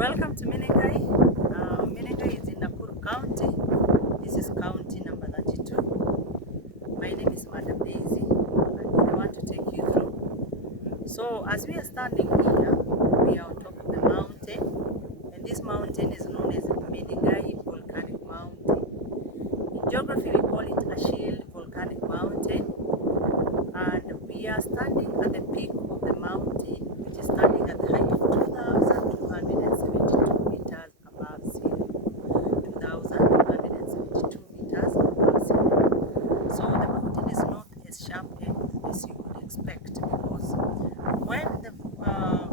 Welcome to Menengai. Menengai is in Nakuru County. This is county number 32. My name is Madam Daisy and I want to take you through. So as we are standing here, we are on top of the mountain, and this mountain is known as Menengai Volcanic Mountain. In geography we call it a shield volcanic mountain, and we are standing at the peak of the mountain, which is standing at the height of 2,272 meters above sea level. 2,272 meters above sea level. So the mountain is not as sharp as you would expect, because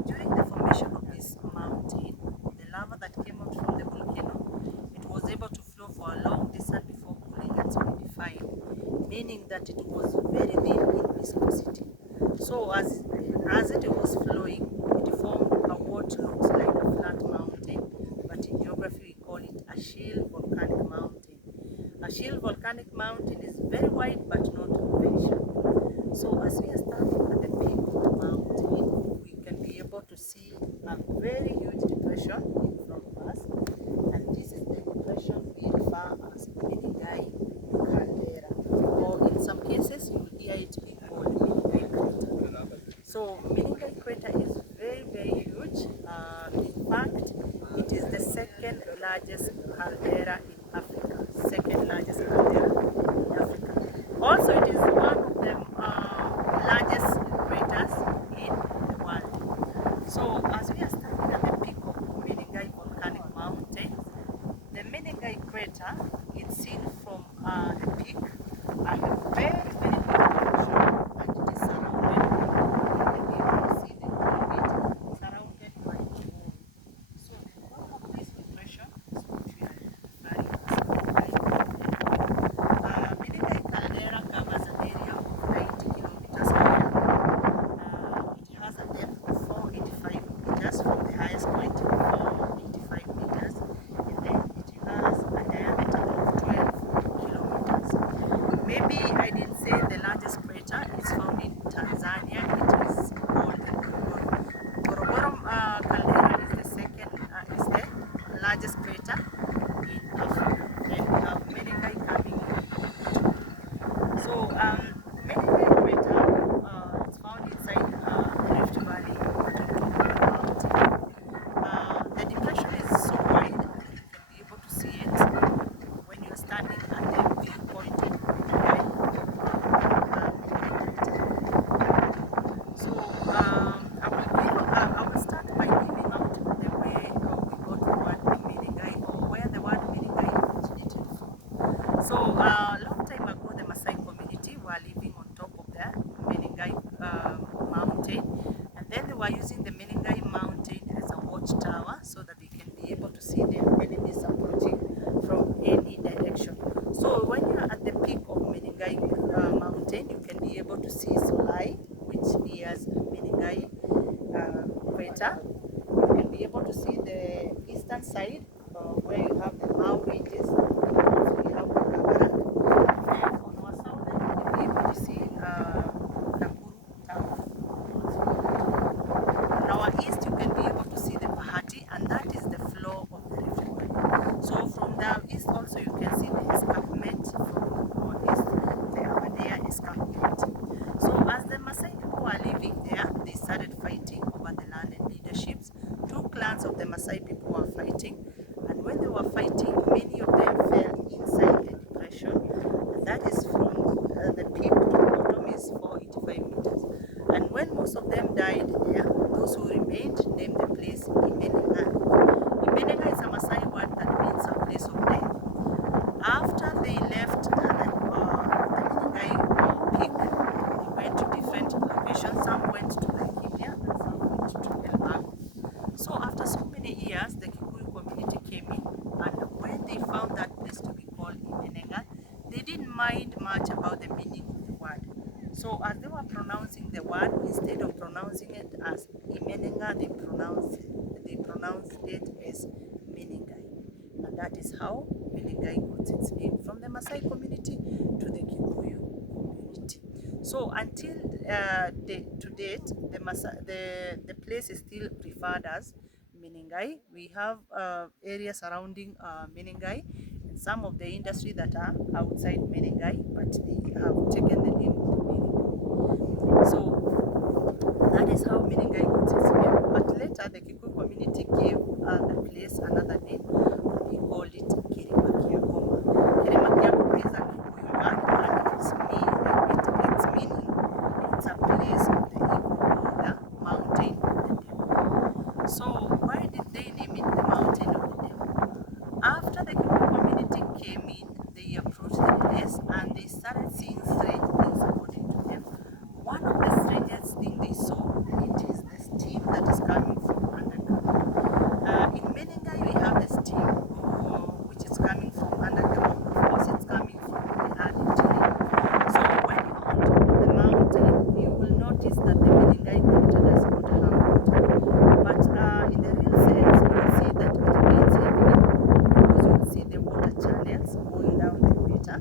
during the formation of this mountain, the lava that came out from the volcano, it was able to flow for a long distance before cooling and solidifying, meaning that it was very thin in viscosity. So as it was flowing, it formed what looks like a flat mountain, but in geography we call it a shield volcanic mountain. A shield volcanic mountain is very wide but not very sharp. So as we are standing at the peak of the mountain, we can be able to see a very huge depression in front of us, and this is the depression we refer as Menengai Caldera, or in some cases you will hear it being called Menengai Crater. So Menengai Crater is very huge. In fact, it is the second largest caldera in Africa. Second largest caldera in Africa. Also, it is one of the largest craters in the world. So, as we are standing at the peak of Menengai Volcanic Mountain, the Menengai Crater is seen from the peak at a very huge depression, and it is surrounded. Maybe I didn't say the largest crater is found in Tanzania. It is called the Ngorongoro Caldera is the largest crater in Africa. Then we have Menengai coming in. So Menengai crater is found inside the Rift Valley at the top of the mountain. The depression is so wide that you can be able to see it when you're standing at the viewpoint. I will start by giving out the way we got the word Menengai, or where the word Menengai originated from. So a long time ago, the Maasai community were living on top of the Menengai mountain, and then they were using the Menengai mountain as a watchtower so that they can be able to see their enemies approaching from any direction. So when you are at the peak of Menengai mountain, you can be able to see Solai, which nears Menengai crater. You can be able to see the eastern side where you have the Mau ranges. So we have the Kabara. And on our southern, you can be able to see Nakuru County. On our east, you can be able to see the Bahati, and that is the flow of the Rift Valley. So from the east also you can see the escarpment. From our east, the Aberdare escarpment. So as the Maasai people were living there, they started fighting over the land and leaderships. Two clans of the Maasai people were fighting, and when they were fighting, many of them fell inside the depression, and that is from the peak to the bottom is 485 meters. And when most of them died there, those who remained named the place Menengai. Menengai is a Maasai word that means a place of death. After they left the Menengai peak, they went to different locations. Some went to Laikipia and some went to Elbago. So after so many years, the Kikuyu community came in, and when they found that place to be called Menengai, they didn't mind much about the meaning of the word. So as they were pronouncing the word, instead of pronouncing it as Menengai, they pronounced it as Menengai. And that is how Menengai got its name, from the Maasai community to the Kikuyu community. So until to date, the place is still referred as Menengai. We have areas surrounding Menengai, and some of the industry that are outside Menengai, but they have taken the name of Menengai. So that is how Menengai got its name. But later the Kikuyu community gave the place another name. We called it Kirimakiagoma. Kirimakiagoma is a Kikuyu word, and its meaning, it's a place of the eagle or the mountain of the devil. So why did they name it the mountain of the devil? After the Kikuyu community came in, they approached the place and they started seeing strange things according to them. One of the strangest things they saw, it is the steam that is coming from underground. In Menengai we have the steam which is coming from underground. Of course it's coming from the earth interior. So when you are on top of the mountain, you will notice that the Menengai crater does not have water. But in the real sense, you will see that it rains heavily because you will see the water channels going down the crater.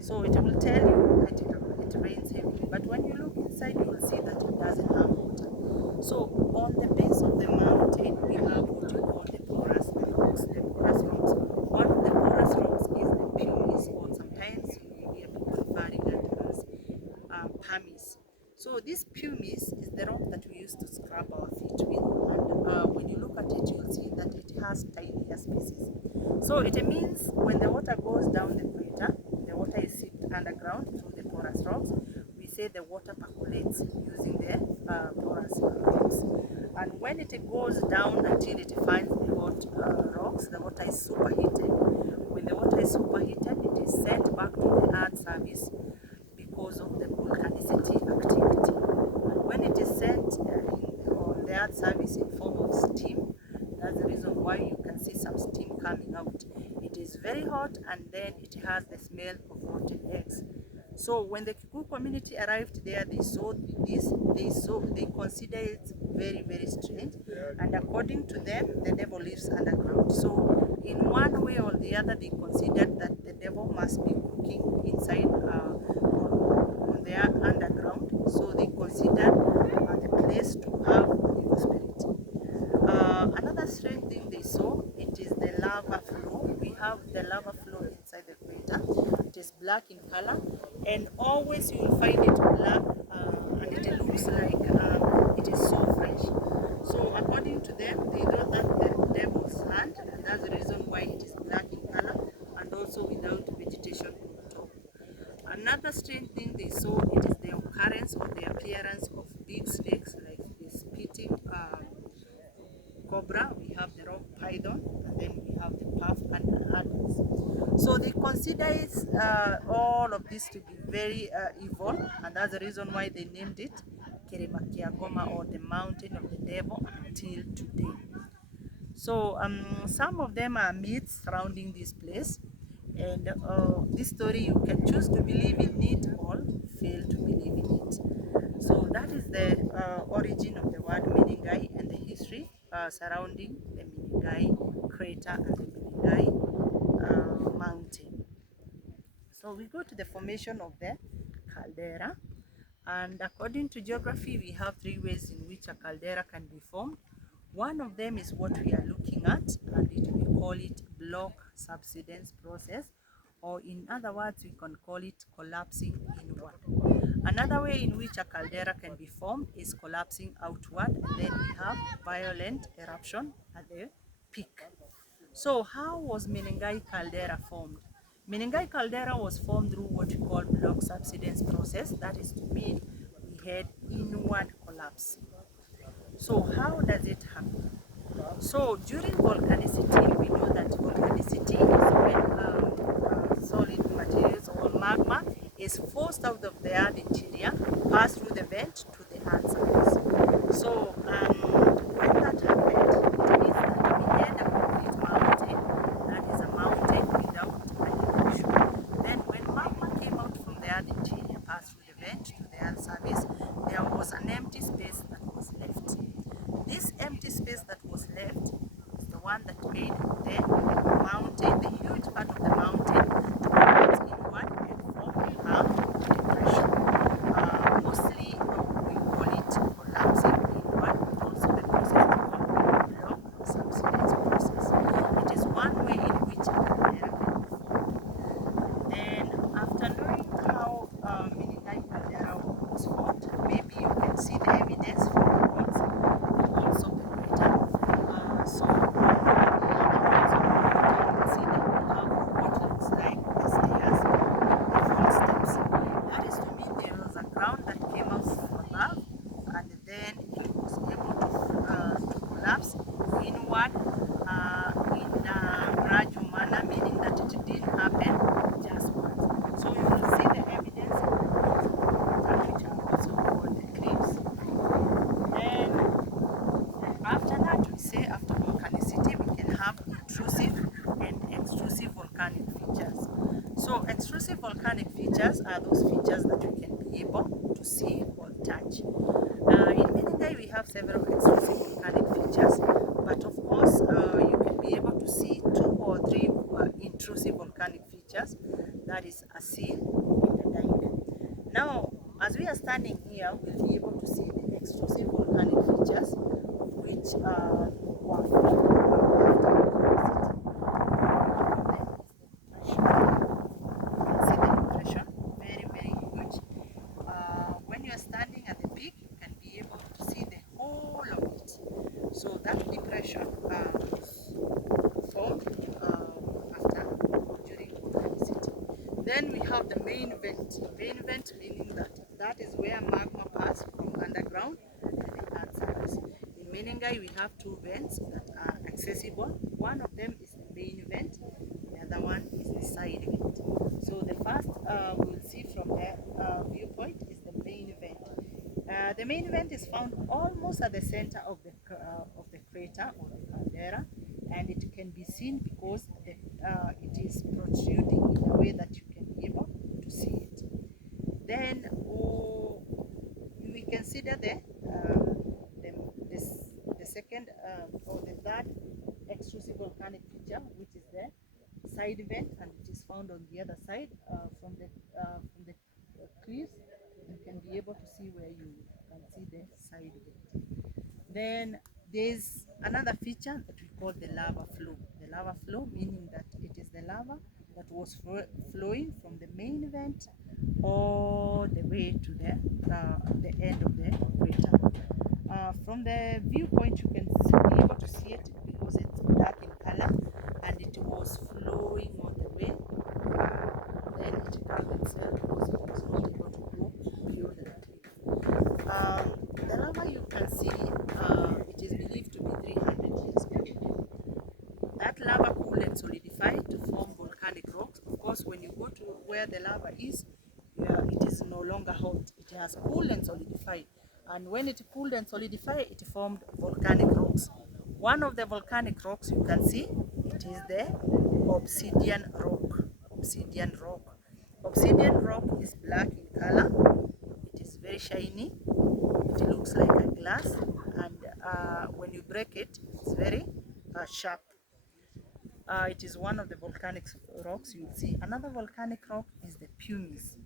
So it will tell you that it rains heavily. But when you look inside, you will see that it doesn't have water. So on the base of the mountain, we have what you call the porous rocks. The porous rocks. One of the porous rocks is the pumice, or sometimes you hear people referring it as pumice. So this pumice is the rock that we use to scrub our feet with, and when you look at it, you'll see that it has tinier spaces. So it means when the water goes down the crater, the water is sipped underground through the porous rocks. We say the water percolates using the porous rocks, and when it goes down until it finds the hot rocks, the water is superheated. When the water is superheated, it is sent back to the earth surface because of the volcanicity activity. And when it is sent on the earth surface in form of steam, that's the reason why you can see some steam coming out. It is very hot, and then it has the smell of rotten eggs. So when the Kikuyu community arrived there, they saw this, they considered it very, very strange. And according to them, the devil lives underground. So in one way or the other, they considered that the devil must be cooking inside on their underground. So they considered the place to have evil spirit. Another strange thing they saw, it is the lava flow. We have the lava flow inside the crater. It is black in color, and always you will find it black, and it looks like it is so fresh. So according to them, they thought that the devil's land, and that's the reason why it is black in color and also without vegetation on top. Another strange thing they saw, it is the occurrence or the appearance of big snakes like the spitting cobra, we have the rock python, and then we have the puff and adders. So they consider all of this to be very evil, and that's the reason why they named it Kirimakiagoma, or the mountain of the devil, until today. So some of them are myths surrounding this place, and this story you can choose to believe in it or fail to believe in it. So that is the origin of the word Menengai and the history surrounding the Menengai crater and the Menengai mountain. So we go to the formation of the caldera, and according to geography, we have three ways in which a caldera can be formed. One of them is what we are looking at, and we call it block subsidence process, or in other words, we can call it collapsing inward. Another way in which a caldera can be formed is collapsing outward, and then we have violent eruption at the peak. So how was Menengai Caldera formed? Menengai Caldera was formed through what we call block subsidence process. That is to mean we had inward collapse. So how does it happen? So during volcanicity, we know that volcanicity is when solid materials or magma is forced out of the earth interior, pass through the vent to the earth surface. So when that happened, it means that we had a complete mountain, that is a mountain without any ocean. Then when magma came out from the earth interior, passed through the vent to the earth surface, there was an empty space that was left. This empty space that was left is the one that made the mountain, the huge part of the mountain, to collapse inward and form a depression. Mostly we call it collapsing inward intrusive volcanic features are those features that we can be able to see or touch. In Menengai we have several extrusive volcanic features, but of course you can be able to see 2 or 3 intrusive volcanic features, that is a seal and a dike. Now, as we are standing here, we'll be able to see the extrusive volcanic features, which were when you are standing at the peak, you can be able to see the whole of it. So that depression was formed during volcanicity. Then we have the main vent. Main vent meaning that is where magma passes from underground and the earth surface. In Menengai we have 2 vents that are accessible. One of them is the main vent, the other one is the side vent. So the first we'll see from the viewpoint is the main vent. The main vent is found almost at the center of the crater or the caldera, and it can be seen because it is protruding in a way that you can be able to see it. Then we consider the second or the third extrusive volcanic feature, which is the side vent, and it is found on the other side from the cliffs. You can be able to see where you can see the side vent. Then there's another feature that we call the lava flow. The lava flow meaning that it is the lava that was flowing from the main vent all the way to the end of the crater. From the viewpoint, you can be able to see it because it's dark in color, and it was flowing all the way. Then it killed itself because it was not able to go beyond the cliff. The lava you can see, it is believed to be 300 years old. That lava cooled and solidified to form volcanic rocks. Of course, when you go to where the lava is, it is no longer hot. It has cooled and solidified. And when it cooled and solidified, it formed volcanic rocks. One of the volcanic rocks you can see, it is the obsidian rock. Obsidian rock. Obsidian rock is black in color. It is very shiny. It looks like a glass, and when you break it, it's very sharp. It is one of the volcanic rocks you'll see. Another volcanic rock is the pumice.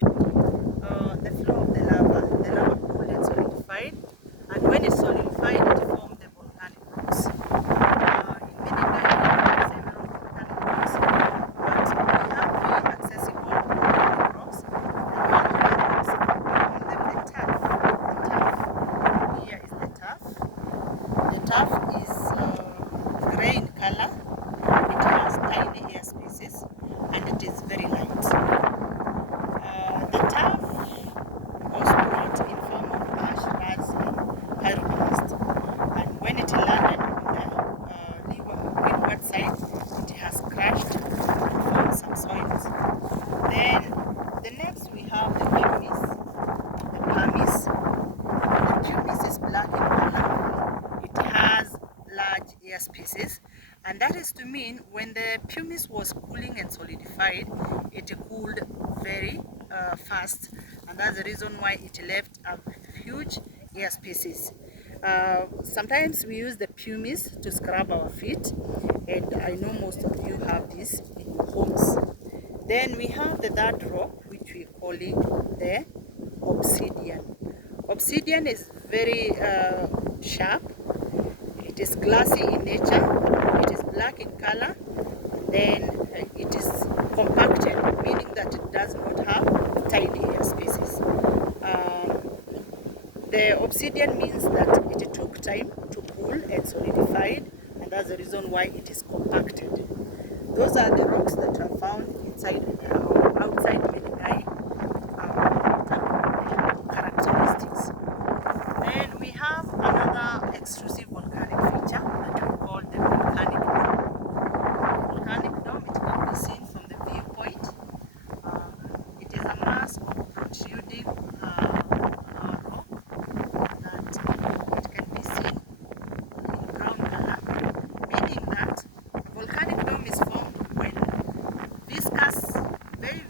The flow of the lava cooled and solidified, and when it solidified, it formed the volcanic rocks. In Menengai, we have several volcanic rocks, but we have very accessible volcanic rocks, and one of the rocks, we call them the tuff. The tuff. Here is the tuff. The tuff is grey in color. It has tiny air spaces, and it is very light. The tuff was brought in form of ash, rags, and pyroclast, and when it landed on the windward side, it has crashed to form some soils. Then the next we have the pumice, the pumice. The pumice is black in color. It has large air spaces, and that is to mean when the pumice was cooling and solidified, it cooled very fast, and that's the reason why it left a huge air spaces. Sometimes we use the pumice to scrub our feet, and I know most of you have this in your homes. Then we have the third rock, which we call it the obsidian. Obsidian is very sharp. It is glassy in nature. It is black in color. Then it is compacted, meaning that it does not have tiny air spaces. The obsidian means that it took time to cool and solidified, and that's the reason why it is compacted. Those are the rocks that are found inside or outside Menengai characteristics. Then we have another extrusive volcanic feature that we call the volcanic dome. Volcanic dome, it can be seen from the viewpoint. It is a mass of protruding rock that it can be seen in brown color, meaning that a volcanic dome is formed when viscous, very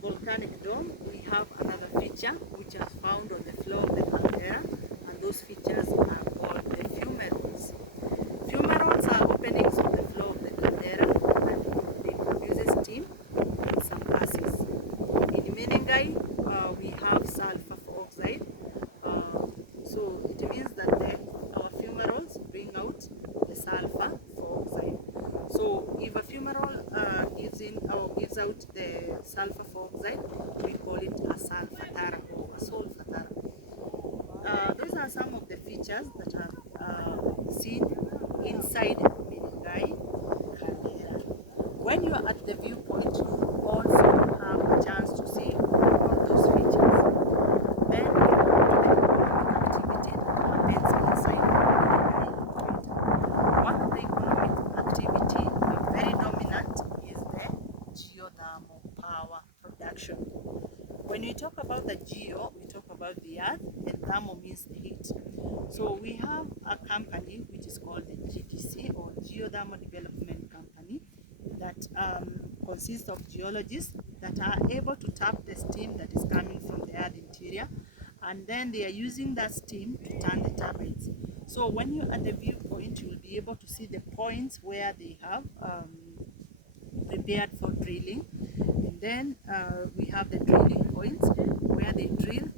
volcanic dome, we have another feature which is found on the floor of the caldera, and those features are called the fumaroles. Fumaroles are openings on the floor of the caldera, and they produce steam and some gases. In Menengai, we have sulfur oxide, so it means that our fumaroles bring out the sulfur oxide. So if a fumarole gives out the sulfur oxide, we call it a sulfatara or a sulfatara. Those are some of the features that are seen inside Menengai Caldera. When you are at the viewpoint, you also have a chance to see all those features. Then you go to the economic activity that happens inside Menengai Caldera. One of the economic activity, very dominant, is the geothermal power production. When we talk about the geo, we talk about the earth, and thermal means the heat. So we have a company which is called the GDC, or Geothermal Development Company, that consists of geologists that are able to tap the steam that is coming from the earth interior, and then they are using that steam to turn the turbines. So when you're at the viewpoint, you'll be able to see the points where they have prepared for drilling. And then we have the drilling points where they drill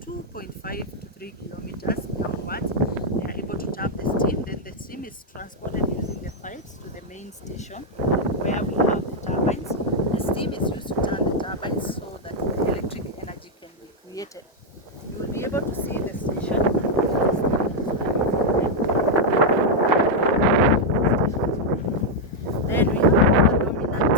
2.5 to 3 kilometers downwards. They are able to tap the steam. Then the steam is transported using the pipes to the main station where we have the turbines. The steam is used to turn the turbines so that the electric energy can be created. You will be able to see the station. Then we have another dominant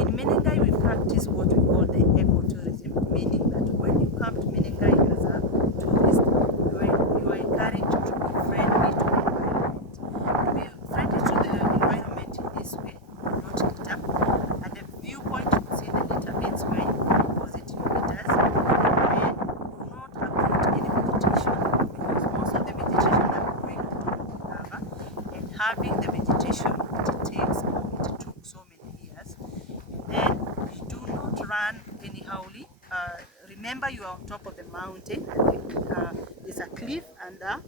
in Menengai, we practice what we call the ecotourism, meaning that when you come to Menengai as a tourist, you are encouraged to be friendly to the environment. To be friendly to the environment in this way, not litter. At the viewpoint, you see the litter bins where you can deposit your litters. And do not uproot any vegetation, because most of the vegetation that we're going to recover, and having the vegetation that it takes, it took so many years. Then we do not run anyhowly. Remember, you are on top of the mountain, and there's a cliff and a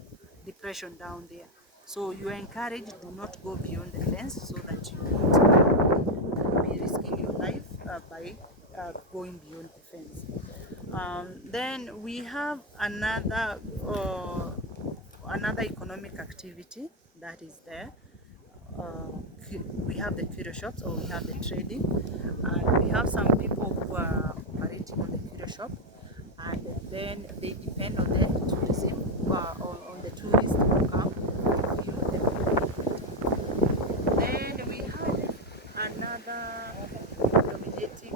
depression down there. So you are encouraged, do not go beyond the fence so that you won't be risking your life by going beyond the fence. Then we have another economic activity that is there. We have the curio shops, or we have the trading, and we have some people who are operating on the curio shop, and then they depend on the tourism, on the tourists who come to view them. Then we have another dominating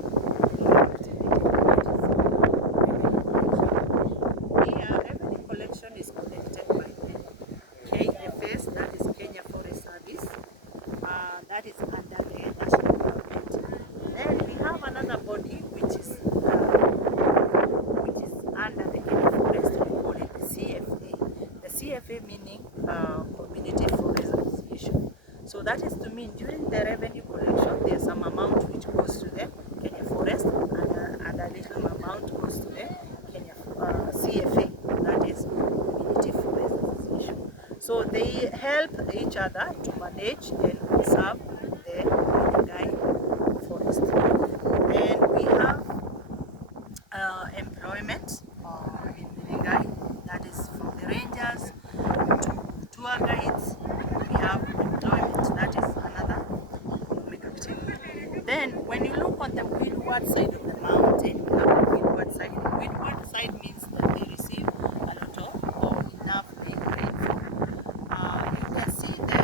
activity, here revenue collection is collected by the KFS, that is Kenya Forest Service. That is under the national government. Then we have another body which is under the Kenya Forest. We call it the CFA. The CFA meaning Community Forest Association. So that is to mean during the revenue collection, there's some amount which goes to the Kenya Forest, and a little amount goes to the Kenya CFA. That is Community Forest Association. So they help each other to manage and conserve the Menengai Forest. Then we have employment in Menengai, that is from the rangers to tour guides. We have employment, that is another economic activity. Then when you look on the windward side of the mountain, we have the windward side. Windward side means that they receive a lot of or enough rainfall. You can see the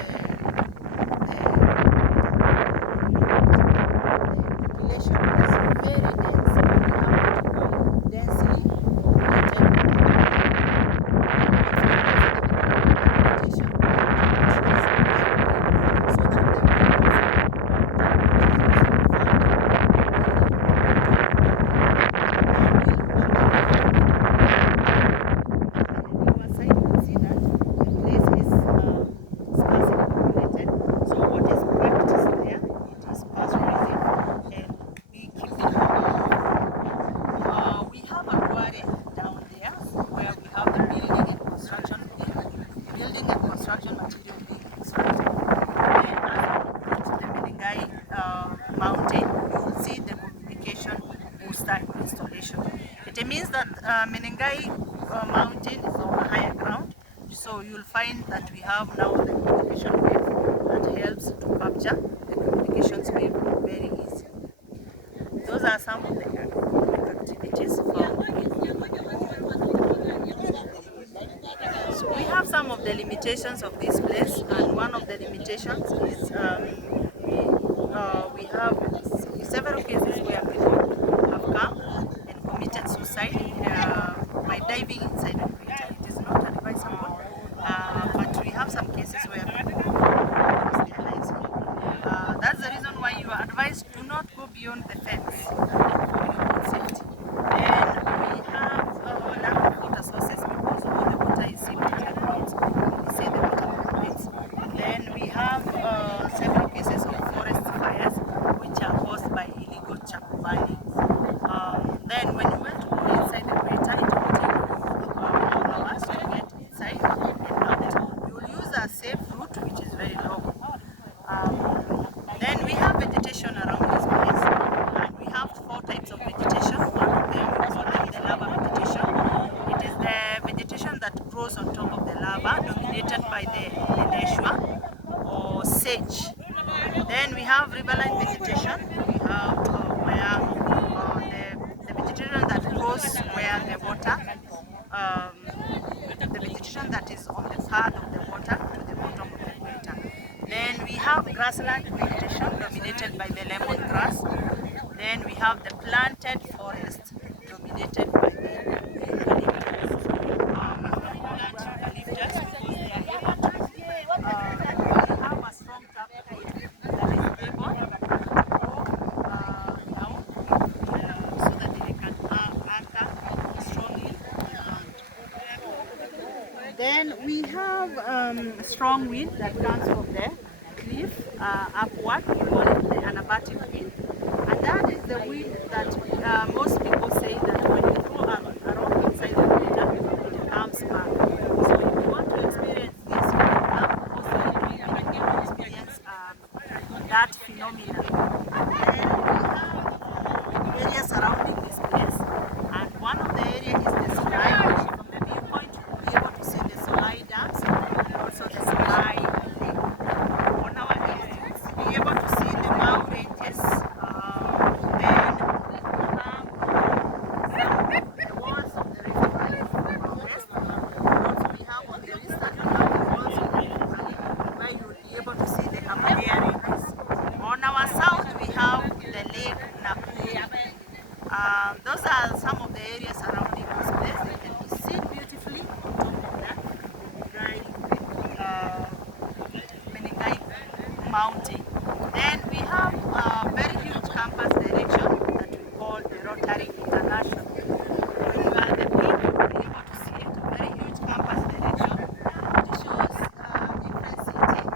population is very dense. We have what we call densely construction material being extracted. Then as you go to the Menengai mountain, you will see the communication booster installation. It means that Menengai mountain is on a higher ground, so you'll find that we have now the communication wave that helps to capture the communications wave very easily. Those are some of the activities found. So we have some of the limitations of this place, and one of the limitations is we have several cases where people have come and committed suicide by diving inside the crater. It is not advisable, but we have some cases where people lost their lives. That's the reason why you are advised do not go beyond the fence for your own safety. Then we have lack of water sources because all the water is separated when we say the water contaminates. Then we have several cases of forest fires which are caused by illegal charcoal burning. Then when you went to go inside the crater, it will take you hours to get inside and out. You will use a safe route which is very long. Then we have vegetation around this place, and we have 4 types of vegetation. One of them we call them the lava vegetation. It is the vegetation that grows on top of the lava, dominated by the Leneshua or sage. Then we have riverine vegetation. We have the vegetation that grows where the water, the vegetation that is on the path of the water to the bottom of the crater. Then we have grassland vegetation dominated by the lemongrass. Then we have the planted forest dominated by the eucalyptus. Eucalyptus because they are able to have a strong taproot that is able to grow down so that they can anchor strongly. Then we have strong wind that comes from the cliff upward. We call it the anabatic wind, and that is the wind that most people say that when you throw a rock inside the crater, it comes back. So if you want to experience this, you can experience that phenomenon. Then we have areas surrounding this place, and one of the areas is the Solai. From the viewpoint, you will be able to see the Solai dams and also the Solai lake. On our east, you'll be able to see the Mau ranges. Then we have the walls of the Rift Valley on our west. Also we have on the eastern, we have the walls of the Rift Valley where you will be able to see the Aberdare ranges. On our south, we have the lake Nakuru. Those are some of the areas surrounding this place. They can be seen beautifully on top of the dry Menengai mountain. Then we have a very huge campus direction that we call the Rotary International. When you are at the peak, you will be able to see it. A very huge campus direction. It shows different cities.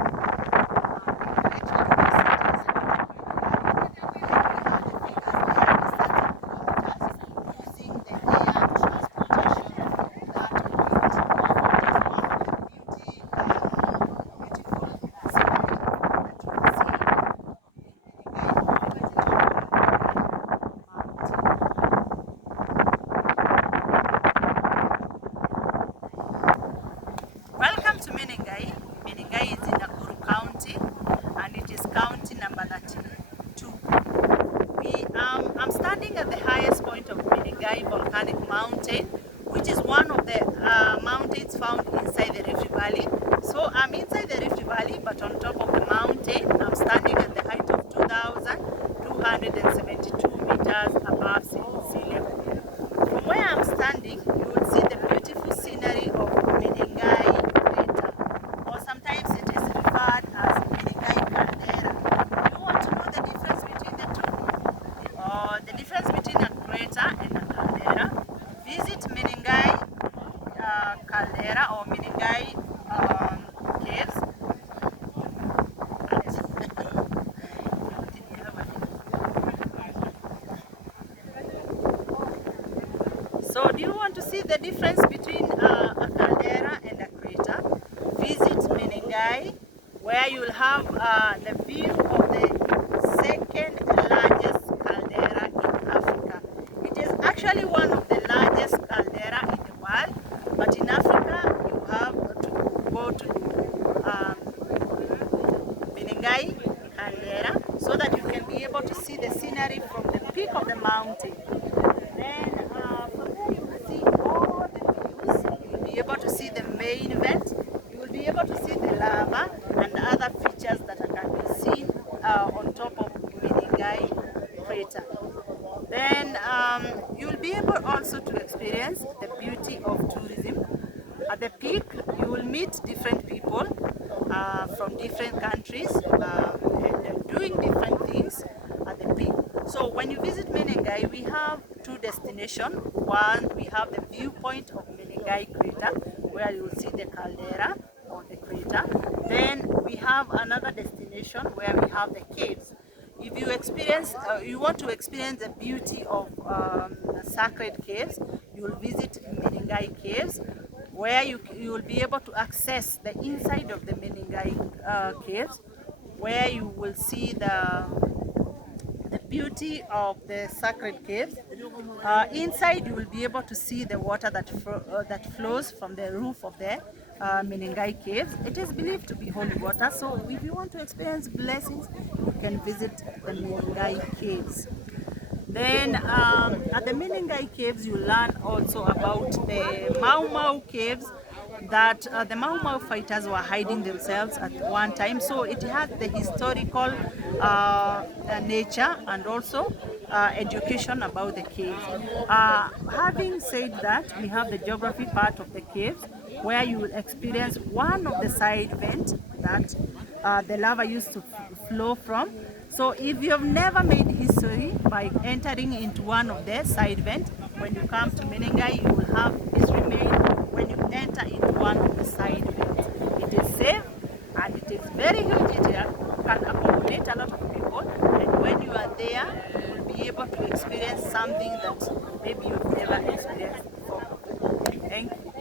Welcome to Menengai. Menengai is in Nakuru County, and it is county number 32. I'm standing at the highest point of Menengai volcanic mountain, which is one of the mountains found inside the Rift Valley. So I'm inside the Rift Valley, but on top of the mountain. I'm standing at the height of 2,272 meters above sea level. From where I'm standing, you will see the beautiful scenery of Menengai Caldera, or sometimes it is referred as Menengai Caldera. You want to know the difference between the two? The difference between a crater and a caldera? Visit Menengai Caldera or Menengai caves. So do you want to see the difference between a caldera and a crater? Visit Menengai. where you'll have the view of the second largest caldera in Africa. It is actually one of the largest caldera in the world, but in Africa you have to go to Menengai Caldera so that you can be able to see the scenery from the peak of the mountain. Then from there you will see all the views. You will be able to see the main vent. You will be able to see the lava and other features that can be seen on top of Menengai crater. Then you will be able also to experience the beauty of tourism. At the peak, you will meet different people from different countries and doing different things at the peak. So when you visit Menengai, we have two destinations. One, we have the viewpoint of Menengai crater, where you will see the caldera or the crater. Then we have another destination where we have the caves. If you experience, you want to experience the beauty of sacred caves, you will visit Menengai caves, where you will be able to access the inside of the Menengai caves, where you will see the beauty of the sacred caves. Inside you will be able to see the water that flows from the roof of the Menengai caves. It is believed to be holy water, so if you want to experience blessings, you can visit the Menengai caves. Then at the Menengai caves you learn also about the Mau Mau caves, that the Mau Mau fighters were hiding themselves at one time. So it has the historical nature and also education about the caves. Having said that, we have the geography part of the caves, where you will experience one of the side vents that the lava used to flow from. So if you have never made history by entering into one of the side vents, when you come to Menengai, you will have history made when you enter into one of the side vents. It is safe and it is very huge. It can accommodate a lot of people, and when you are there, you will be able to experience something that maybe you've never experienced before. Thank you.